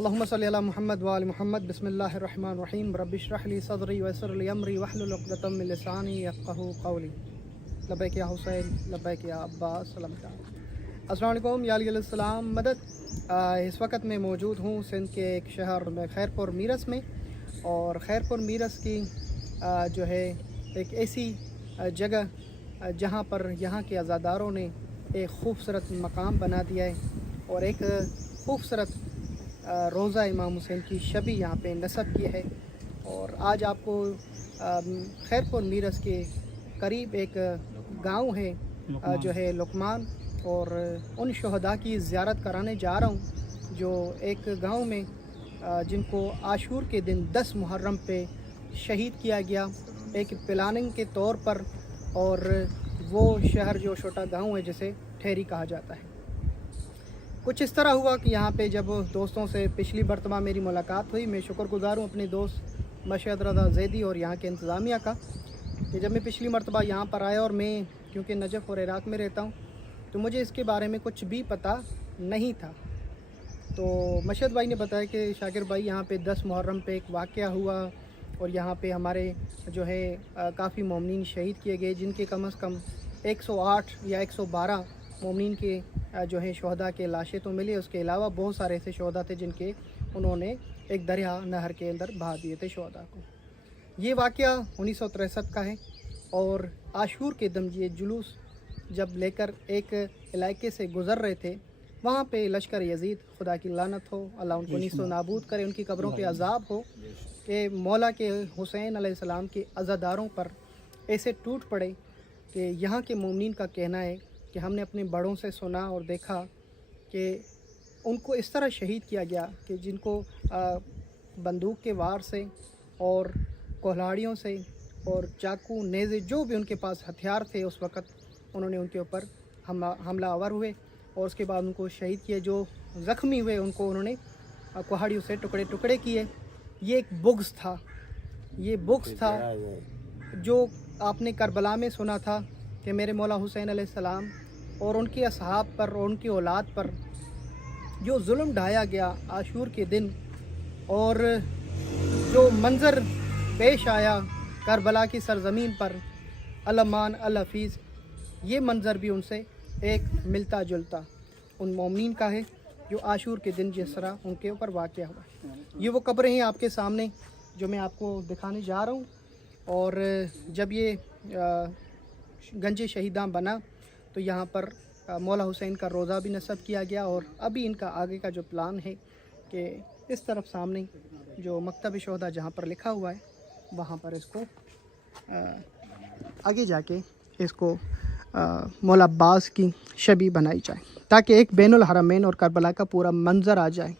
اللهم صل على محمد وآل محمد بسم الله الرحمن الرحيم رب اشرح لي صدري ويسر لي أمري واحلل عقدة من لساني يفقهوا قولي لبیک یا حسین لبیک یا عباس سلامت السلام علیکم یا علیہ السلام مدد اس وقت میں موجود ہوں سندھ کے ایک شہر میں خیرپور میرس میں، اور خیرپور میرس کی جو ہے ایک ایسی جگہ جہاں پر یہاں کے عزاداروں نے ایک خوبصورت مقام بنا دیا ہے، اور ایک خوبصورت روضہ امام حسین کی شبی یہاں پہ نصب کی ہے۔ اور آج آپ کو خیرپور میرس کے قریب ایک گاؤں ہے جو ہے لقمان، اور ان شہداء کی زیارت کرانے جا رہا ہوں جو ایک گاؤں میں جن کو عاشور کے دن 10 محرم پہ شہید کیا گیا ایک پلاننگ کے طور پر، اور وہ شہر جو چھوٹا گاؤں ہے جسے ٹھیری کہا جاتا ہے۔ کچھ اس طرح ہوا کہ یہاں پہ جب دوستوں سے پچھلی مرتبہ میری ملاقات ہوئی، میں شکر گزار ہوں اپنے دوست مشہد رضا زیدی اور یہاں کے انتظامیہ کا کہ جب میں پچھلی مرتبہ یہاں پر آیا، اور میں کیونکہ نجف اور عراق میں رہتا ہوں تو مجھے اس کے بارے میں کچھ بھی پتہ نہیں تھا، تو مشہد بھائی نے بتایا کہ شاکر بھائی یہاں پہ 10 محرم پہ ایک واقعہ ہوا، اور یہاں پہ ہمارے جو ہے کافی مومنین شہید کیے گئے، جن کے کم از کم 108 یا 112 مومنین کے جو ہے شہداء کے لاشیں تو ملے، اس کے علاوہ بہت سارے ایسے شہداء تھے جن کے انہوں نے ایک دریا نہر کے اندر بہا دیے تھے شہداء کو۔ یہ واقعہ 1963 کا ہے، اور عاشور کے دم یہ جلوس جب لے کر ایک علاقے سے گزر رہے تھے، وہاں پہ لشکر یزید خدا کی لعنت ہو، اللہ ان کو نیست و نابود کرے، ان کی قبروں پہ عذاب ہو، کہ مولا کے حسین علیہ السلام کے عزاداروں پر ایسے ٹوٹ پڑے کہ یہاں کے مومنین کا کہنا ہے کہ ہم نے اپنے بڑوں سے سنا اور دیکھا کہ ان کو اس طرح شہید کیا گیا کہ جن کو بندوق کے وار سے اور کولہاڑیوں سے اور چاقو نیزے جو بھی ان کے پاس ہتھیار تھے اس وقت، انہوں نے ان کے اوپر حملہ آور ہوئے، اور اس کے بعد ان کو شہید کیے۔ جو زخمی ہوئے ان کو انہوں نے کہاڑیوں سے ٹکڑے ٹکڑے کیے۔ یہ ایک بغض تھا، یہ بغض تھا جو آپ نے کربلا میں سنا تھا کہ میرے مولا حسین علیہ السلام اور ان کے اصحاب پر اور ان کی اولاد پر جو ظلم ڈھایا گیا عاشور کے دن، اور جو منظر پیش آیا کربلا کی سرزمین پر، المان الحفیظ، یہ منظر بھی ان سے ایک ملتا جلتا ان مومنین کا ہے جو عاشور کے دن جس طرح ان کے اوپر واقع ہوا۔ یہ وہ قبریں ہیں آپ کے سامنے جو میں آپ کو دکھانے جا رہا ہوں، اور جب یہ گنج شہیداں بنا تو یہاں پر مولا حسین کا روضہ بھی نصب کیا گیا، اور ابھی ان کا آگے کا جو پلان ہے کہ اس طرف سامنے جو مکتب شہداء جہاں پر لکھا ہوا ہے وہاں پر اس کو آگے جا کے اس کو مولا عباس کی شبی بنائی جائے تاکہ ایک بین الحرمین اور کربلا کا پورا منظر آ جائے۔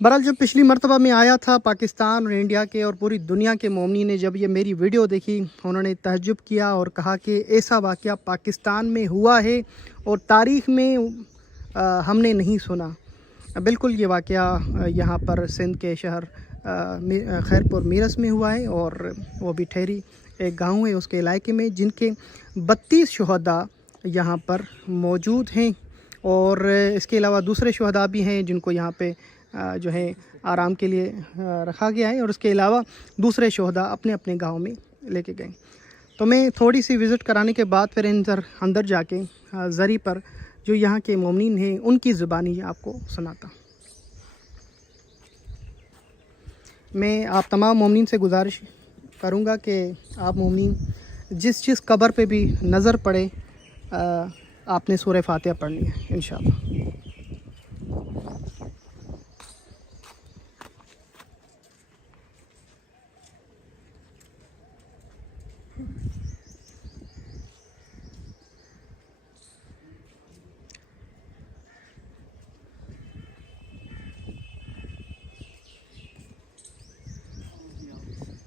بہرحال جب پچھلی مرتبہ میں آیا تھا پاکستان اور انڈیا کے اور پوری دنیا کے مومنین نے جب یہ میری ویڈیو دیکھی، انہوں نے تعجب کیا اور کہا کہ ایسا واقعہ پاکستان میں ہوا ہے اور تاریخ میں ہم نے نہیں سنا۔ بالکل یہ واقعہ یہاں پر سندھ کے شہر خیرپور میرس میں ہوا ہے، اور وہ بھی ٹھیری ایک گاؤں ہے اس کے علاقے میں، جن کے 32 شہداء یہاں پر موجود ہیں، اور اس کے علاوہ دوسرے شہداء بھی ہیں جن کو یہاں پہ جو ہے آرام کے لیے رکھا گیا ہے، اور اس کے علاوہ دوسرے شہداء اپنے اپنے گاؤں میں لے کے گئے۔ تو میں تھوڑی سی وزٹ کرانے کے بعد پھر اندر جا کے زری پر جو یہاں کے مومنین ہیں ان کی زبانی آپ کو سناتا ہوں۔ میں آپ تمام مومنین سے گزارش کروں گا کہ آپ مومنین جس قبر پہ بھی نظر پڑے آپ نے سورہ فاتحہ پڑھنی ہے انشاءاللہ۔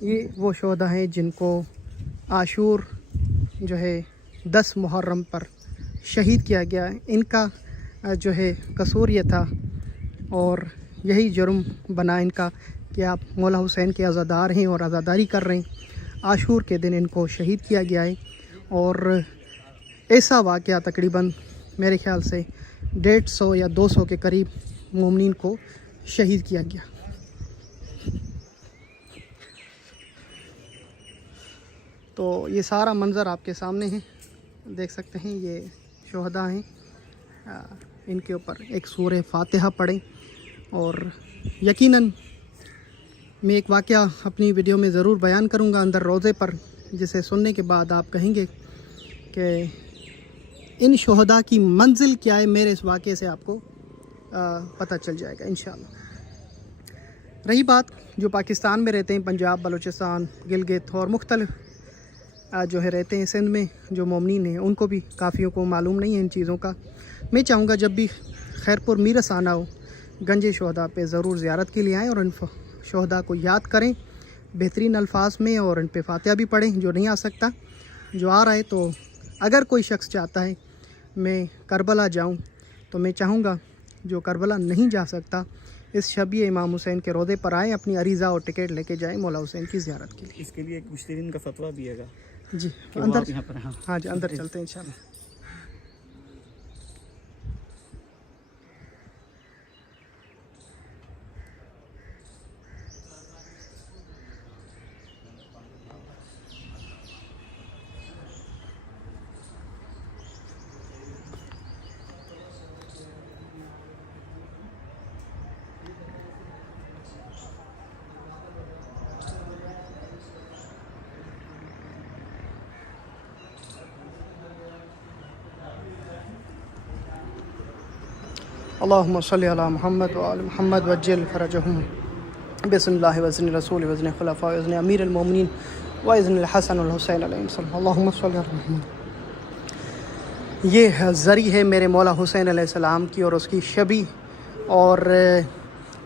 یہ وہ شہداء ہیں جن کو عاشور جو ہے 10 محرم پر شہید کیا گیا ہے۔ ان کا جو ہے قصور یہ تھا اور یہی جرم بنا ان کا کہ آپ مولا حسین کے عزادار ہیں اور عزاداری کر رہے ہیں۔ عاشور کے دن ان کو شہید کیا گیا ہے، اور ایسا واقعہ تقریباً میرے خیال سے 150 یا 200 کے قریب مومنین کو शहीद किया गया। तो ये सारा मंज़र आपके सामने है, देख सकते हैं। ये शोहदा हैं, इनके ऊपर एक सूरह फातिहा पढ़ें। और यकीनन मैं एक वाक़या अपनी वीडियो में ज़रूर बयान करूँगा अंदर रोज़े पर, जिसे सुनने के बाद आप कहेंगे कि इन शोहदा की मंजिल क्या है। मेरे इस वाक़े से आपको पता चल जाएगा इंशाअल्लाह। रही बात जो पाकिस्तान में रहते हैं, पंजाब, बलूचिस्तान, गिलगित और मुख्तलिफ जो है रहते हैं सिंध में, जो मोमिनीन हैं, उनको भी काफ़ियों को मालूम नहीं है इन चीज़ों का। मैं चाहूँगा जब भी खैरपुर मीरस आना हो, गंज शोहदा पे ज़रूर ज़ियारत के लिए आएँ और इन शोहदा को याद करें बेहतरीन अल्फाज में, और इन पे फातिहा भी पढ़ें। जो नहीं आ सकता, जो आ रहा है, तो अगर कोई शख्स चाहता है मैं करबला जाऊँ, तो मैं चाहूँगा जो करबला नहीं जा सकता, इस शबी इमाम हुसैन के रोज़े पर आएँ, अपनी अरीज़ा और टिकट लेके जाएँ मौला हुसैन की ज़ियारत के लिए। इसके लिए एक मुश्तरीन का फतवा भी है जी, तो अंदर यहाँ पर। हाँ जी, अंदर चलते हैं इंशाअल्लाह। अल्लाहुम्मा सल्ली अला मुहम्मद व आल मुहम्मद वज्जिल फरजहुम बिस्मिल्लाहि वज़्नि रसूल वज़्नि खुलफ़ा वज़्नि अमीरुल मोमिनीन वज़्नि हसन वल हुसैन अलैहिस्सलाम। अल्लाहुम्मा सल्ली अला मुहम्मद। ये ज़री है मेरे मौला हुसैन अलैहिस्सलाम की और उसकी शबी, और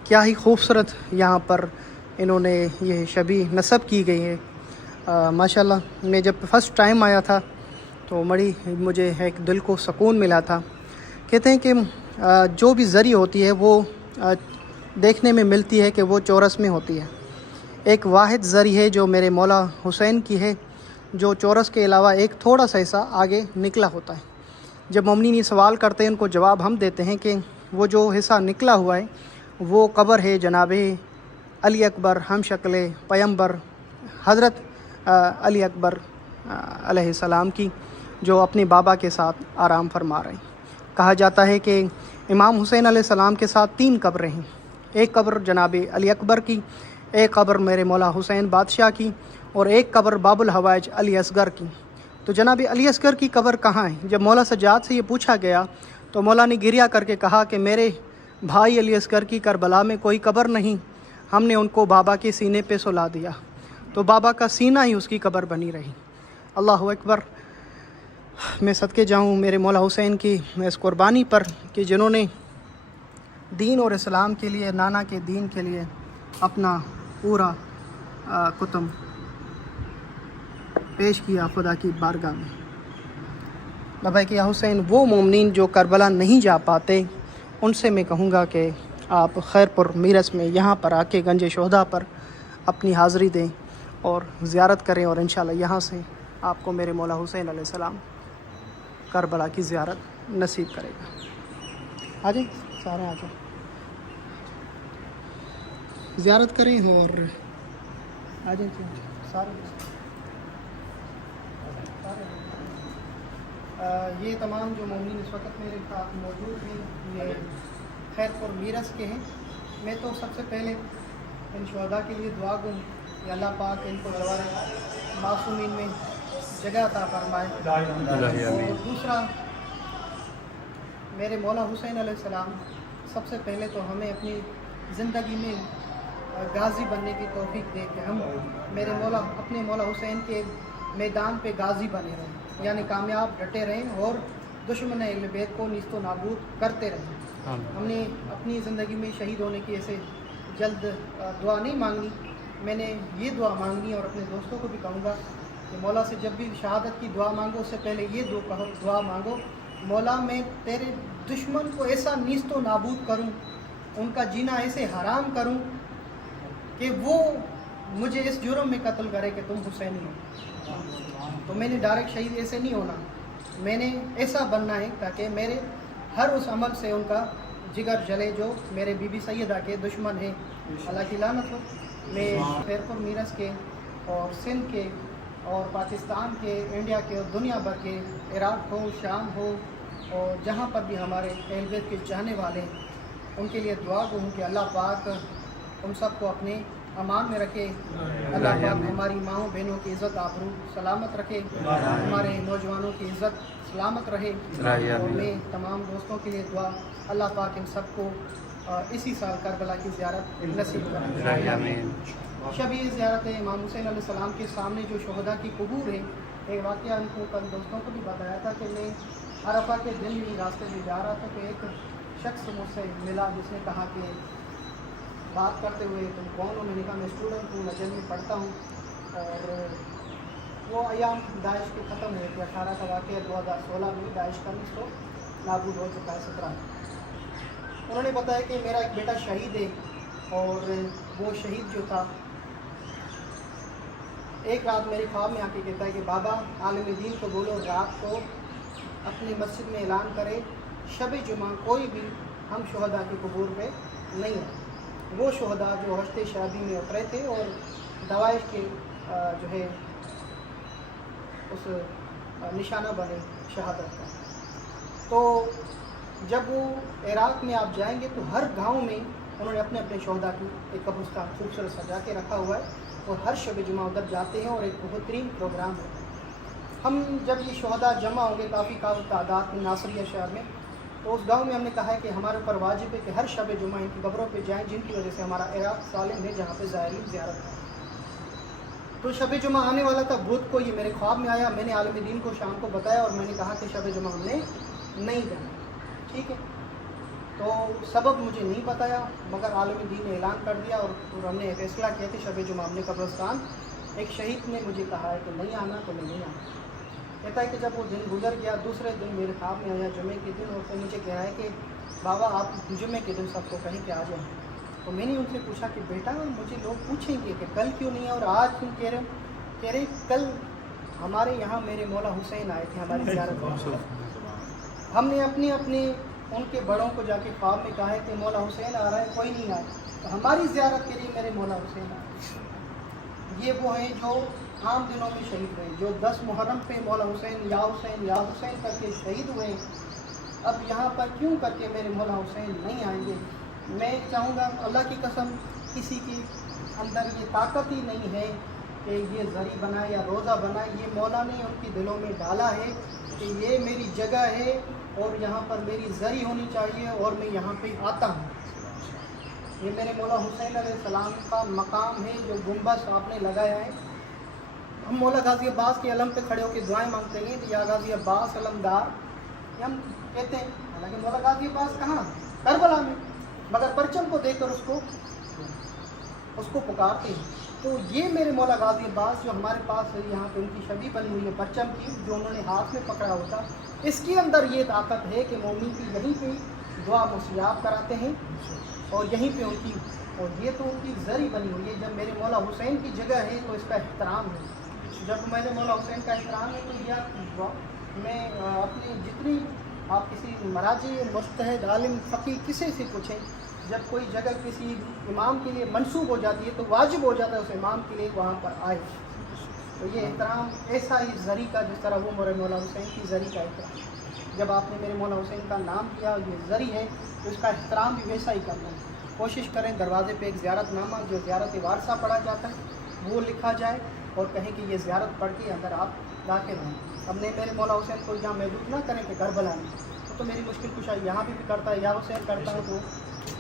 क्या ही खूबसूरत यहाँ पर इन्होंने ये शबी नस्ब की गई है। माशाल्लाह, मैं जब फ़र्स्ट टाइम आया था तो बड़ी मुझे एक दिल को सुकून मिला था। कहते हैं कि जो भी ज़री होती है वो देखने में मिलती है कि वो चौरस में होती है। एक वाहिद ज़री है जो मेरे मौला हुसैन की है, जो चौरस के अलावा एक थोड़ा सा हिस्सा आगे निकला होता है। जब मोमिनीन ये सवाल करते हैं, उनको जवाब हम देते हैं कि वो जो हिस्सा निकला हुआ है वो कब्र है जनाब अली अकबर हम शक्ल पैगंबर हज़रत अली अकबर अलैहिस्सलाम की, जो अपने बाबा के साथ आराम फरमा रहे हैं। कहा जाता है कि इमाम हुसैन अलैहिस्सलाम के साथ 3 कब्रें हैं। एक कब्र जनाब अली अकबर की, एक कब्र मेरे मौला हुसैन बादशाह की, और एक कब्र बाबुल हवाइज अली असगर की। तो जनाब अली असगर की कब्र कहाँ है? जब मौला सज्जाद से ये पूछा गया तो मौला ने गिरिया करके कहा कि मेरे भाई अली असगर की करबला में कोई कब्र नहीं, हमने उनको बाबा के सीने पे सुला दिया, तो बाबा का सीना ही उसकी कब्र बनी रही। अल्लाहु अकबर। मैं सदके जाऊँ मेरे मौला हुसैन की इस कुर्बानी पर कि जिन्होंने दीन और इस्लाम के लिए, नाना के दीन के लिए अपना पूरा कुतुम पेश किया खुदा की बारगाह में। लबैक या हुसैन। वो मोमिनीन जो करबला नहीं जा पाते, उनसे मैं कहूँगा कि आप खैरपुर मीरस में यहाँ पर आके गंज शोहदा पर अपनी हाज़री दें और ज़ियारत करें, और इंशाअल्लाह यहाँ से आपको मेरे मौला हुसैन अलैहिस्सलाम करबला की ज़ियारत नसीब करेगा। आ जाए सारे, आ जाओ, ज़ियारत करें और आ जाए सारे। ये तमाम जो मोमिनीन इस वक्त मेरे साथ मौजूद हैं, ये खैरपुर मीरस के हैं। मैं तो सबसे पहले इन शोहदा के लिए दुआ गूँ कि अल्लाह पाक इनको जवार मासूमीन में जगह अता फरमाए। और दूसरा, मेरे मौला हुसैन अलैहिस्सलाम सबसे पहले तो हमें अपनी ज़िंदगी में गाज़ी बनने की तौफीक दे कि हम मेरे मौला अपने मौला हुसैन के मैदान पे गाज़ी बने रहें, यानी कामयाब डटे रहें और दुश्मन अहले बैत को नीस्तो नाबूद करते रहें। हमने अपनी ज़िंदगी में शहीद होने की ऐसे जल्द दुआ नहीं मांगनी, मैंने ये दुआ मांगनी, और अपने दोस्तों को भी कहूँगा कि मौला से जब भी शहादत की दुआ मांगो, उससे पहले ये दुआ मांगो, मौला मैं तेरे दुश्मन को ऐसा नीस्तो नाबूद करूं, उनका जीना ऐसे हराम करूं कि वो मुझे इस जुर्म में कत्ल करे कि तुम हुसैनी हो। तो मैंने डायरेक्ट शहीद ऐसे नहीं होना, मैंने ऐसा बनना है ताकि मेरे हर उस अमल से उनका जिगर जले जो मेरे बीबी सैयदा के दुश्मन हैं, अल्लाह की लानत हो। मैं खैरपुर मीरस के और सिंध के और पाकिस्तान के, इंडिया के और दुनिया भर के, इराक हो, शाम हो और जहाँ पर भी हमारे अहल बैत के चाहने वाले हैं, उनके लिए दुआ गो हूँ कि अल्लाह पाक उन सबको अपने अमान में रखे। अल्लाह पाक हमारी माओं बहनों की इज़्ज़त आबरू सलामत रखे, हमारे नौजवानों की इज़्ज़त सलामत रहे। और मैं तमाम दोस्तों के लिए दुआ, अल्लाह पाक इन सबको इसी साल करबला की ज़ियारत नसीब करे। शबी ज़ियारत इमाम हुसैन अलैहिस्सलाम के सामने जो शहदा की कबूर है, एक वाक़या उनको कल दोस्तों को भी बताया था कि मैं अरफा के दिन ही रास्ते में जा रहा था तो एक शख्स मुझसे मिला जिसने कहा कि बात करते हुए तुम कौन हो? मैंने कहा मैं स्टूडेंट हूँ, नजर में पढ़ता हूँ। और वो अयाम दाइश के ख़त्म हुए थे, 18 का वाक़या 2016 में दाइश का तो नाबूद हो चुका है 17। उन्होंने बताया कि मेरा एक बेटा शहीद है और वो शहीद जो था एक रात मेरे ख्वाब में आके कहता है कि बाबा आलिम दीन को बोलो रात को अपनी मस्जिद में ऐलान करे शब जुमा कोई भी हम शहदा की कबूर पे नहीं है। वो शहदा जो हश्ते शादी में उतरे थे और दवाइश के जो है उस निशाना बने शहादत का। तो जब वो इराक़ में आप जाएंगे तो हर गांव में उन्होंने अपने अपने शहदा की एक कब्रिस्तान खूबसूरत सजा के रखा हुआ है और हर शब जुमा उधर जाते हैं और एक बेहतरीन प्रोग्राम है। हम जब ये शहदा जमा होंगे काफ़ी तादाद में नासरिया शहर में, तो उस गांव में हमने कहा है कि हमारे ऊपर वाजिब है कि हर शब जुमा इनकी कब्रों पे जाएं, जिनकी वजह से हमारा इराक़ सालिम है जहाँ पे ज़ायरीन ज़ियारत है। तो शब जुमा आने वाला था, बुध को ये मेरे ख्वाब में आया। मैंने आलिम दीन को शाम को बताया और मैंने कहा कि शब जुमा हमने नहीं जाना, ठीक है। तो सबब मुझे नहीं बताया, मगर आलिम दीन ने ऐलान कर दिया और हमने फैसला किया कि शब जुमा हमने कब्रिस्तान। एक शहीद ने मुझे कहा है कि नहीं आना, तो मैं नहीं आना। कहता है कि जब वो दिन गुजर गया, दूसरे दिन मेरे ख्वाब में आया जुमे के दिन, और मुझे कह रहा है कि बाबा आप जुमे के दिन सबको कहीं के आ जाएँ। तो मैंने उनसे पूछा कि बेटा मुझे लोग पूछेंगे कि कल क्यों नहीं है और आज क्यों कह रहे हो? कह रहे कल हमारे यहाँ मेरे मौला हुसैन आए थे हमारी ज़ियारत में, हमने अपने अपने उनके बड़ों को जाके ख्वाब में कहा है कि मौला हुसैन आ रहा है, कोई नहीं आया, तो हमारी ज़ियारत के लिए मेरे मौला हुसैन आए। ये वो हैं जो आम दिनों में शहीद हुए, जो 10 मुहर्रम पे मौला हुसैन या हुसैन करके शहीद हुए। अब यहाँ पर क्यों करके मेरे मौला हुसैन नहीं आएंगे? मैं चाहूँगा अल्लाह की कसम किसी के अंदर ये ताकत ही नहीं है कि ये ज़री बनाए या रोज़ा बनाए। ये मौला ने उनके दिलों में डाला है कि ये मेरी जगह है और यहाँ पर मेरी ज़री होनी चाहिए और मैं यहाँ पे आता हूँ। ये मेरे मौला हुसैन अलैहिस्सलाम का मकाम है जो गुंबद आपने लगाया है। हम मौला गाजी अब्बास के अलम पे खड़े होकर दुआएं मांगते हैं, या गाजी अब्बास अलमदार हम कहते हैं। हालांकि मौला गाजी अब्बास कहाँ? करबला में, मगर परचम को देखकर उसको पुकारते हैं। तो ये मेरे मौला गाजी अब्बास जो हमारे पास है, यहाँ पे उनकी छवि बनी हुई है परचम की, जो उन्होंने हाथ में पकड़ा होता, इसके अंदर ये ताकत है कि मोमिन की यहीं पे दुआ मुस्तजाब कराते हैं और यहीं पे उनकी, और ये तो उनकी ज़री बनी हुई है। जब मेरे मौला हुसैन की जगह है तो इसका एहतराम है। जब मेरे मौला हुसैन का एहतराम है तो यार मैं अपनी जितनी आप किसी मराजी मुस्तहद आलिम फ़कीह किसी से पूछें, जब कोई जगह किसी इमाम के लिए मंसूब हो जाती है तो वाजिब हो जाता है उस इमाम के लिए वहाँ पर आए। तो ये एहतराम ऐसा ही ज़री का, जिस तरह वो मेरे मौला हुसैन की ज़री का एहतराम, जब आपने मेरे मौला हुसैन का नाम किया ये ज़री है तो इसका एहतराम भी वैसा ही करना है। कोशिश करें दरवाजे पे एक ज़ियारतनामा जो ज़ियारत वारसा पढ़ा जाता है वो लिखा जाए और कहें कि ये ज़ियारत पढ़ के अंदर आप दाखिल हों। अब नहीं मेरे मौला हुसैन को यहाँ महदूद ना करें कि करबला में, तो मेरी मुश्किल कुशा यहाँ भी करता है, या हुसैन करता है तो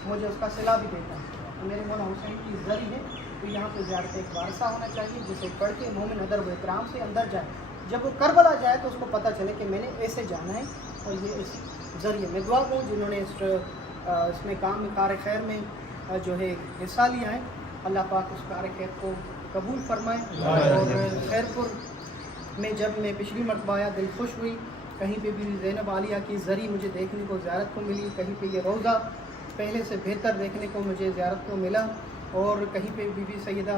मुझे उसका सिला भी देता है। तो मेरे मौला हुसैन की ज़री है तो यहाँ पे ज़ियारत एक वारसा होना चाहिए जिसे पढ़ के मोमिन अदब व इकराम से अंदर जाए। जब वो करबला जाए तो उसको पता चले कि मैंने ऐसे जाना है और ये इस ज़रिए। मैं दुआ करूँ जिन्होंने इसमें काम में कार खैर में जो है हिस्सा लिया है, अल्लाह पाक उस कार खैर को कबूल फरमाए। और खैरपुर में जब मैं पिछली मरतबा आया दिल खुश हुई, कहीं पे भी ज़ैनब आलिया की ज़री मुझे देखने को ज़ियारत को मिली, कहीं पे ये रोज़ा पहले से बेहतर देखने को मुझे ज़ियारत को मिला, और कहीं पे बीबी सैयदा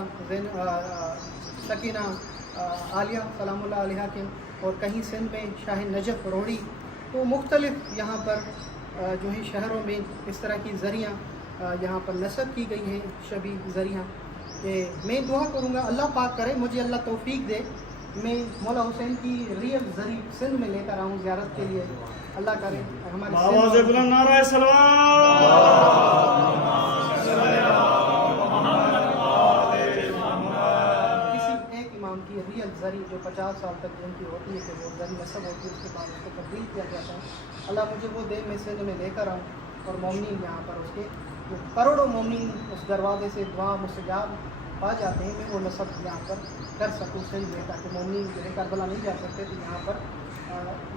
सकीना आलिया सलामुल्लाह अलैहा के, और कहीं सिंध में शाह नजफ़ रोड़ी। तो मुख्तलिफ़ यहाँ पर جو ہیں شہروں میں اس طرح کی زریاں یہاں پر نصب کی گئی ہیں شبی زریاں، کہ میں دعا کروں گا اللہ پاک کرے مجھے اللہ توفیق دے میں مولا حسین کی ریئل زری سندھ میں لے کر آؤں زیارت کے لیے. اللہ کرے ہمارے آواز بلند نعرہ سلام. کسی ایک امام کی ریئل زری جو 50 سال تک جن کی ہوتی ہے کہ وہ زری نصب ہوتی ہے، اس کے بعد اس کو تبدیل کیا جاتا ہے. اللہ مجھے وہ دے میں سندھ میں لے کر آؤں اور مومنین یہاں پر اس کے کروڑوں مومنین اس دروازے سے دعا مستجاب پا جاتے ہیں، میں وہ نصب یہاں پر کر سکوں صحیح ہے، تاکہ مومنین جو ہے کربلا نہیں جا سکتے تو یہاں پر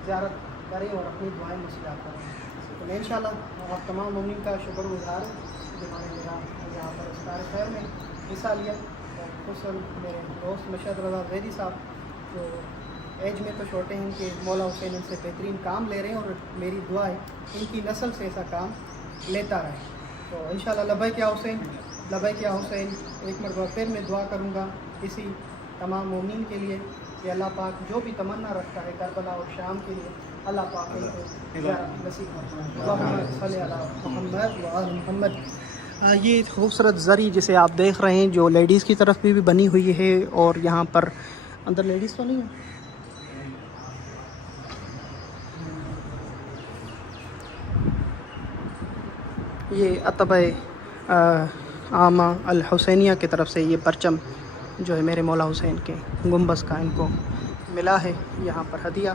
زیارت کریں اور اپنی دعائیں مستجاب کریں. تو میں انشاءاللہ آپ تمام مومنین کا شکر گزار ہوں جنہوں نے میرا یہاں پر اس کار خیر میں حصہ لیا. اور خصوصاً میرے دوست مشہد رضا زیدی صاحب جو ایج میں تو چھوٹے ہیں کہ مولا حسین ان سے بہترین کام لے رہے ہیں، اور میری دعا ہے ان کی نسل سے ایسا کام لیتا رہے. تو انشاءاللہ لبیک یا حسین، لبیک یا حسین. ایک مرتبہ پھر میں دعا کروں گا اسی تمام مومنین کے لیے کہ اللہ پاک جو بھی تمنا رکھتا ہے کربلا اور شام کے لیے اللہ پاک ان کو زیارت نصیب فرمائے. اللہم صلی علی محمد و آل محمد. یہ خوبصورت زری جسے آپ دیکھ رہے ہیں جو لیڈیز کی طرف بھی بنی ہوئی ہے، اور یہاں پر اندر لیڈیز تو نہیں ہے. یہ عتبہ عامہ الحسینیہ کی طرف سے یہ پرچم جو ہے میرے مولا حسین کے گنبد کا ان کو ملا ہے یہاں پر ہدیہ.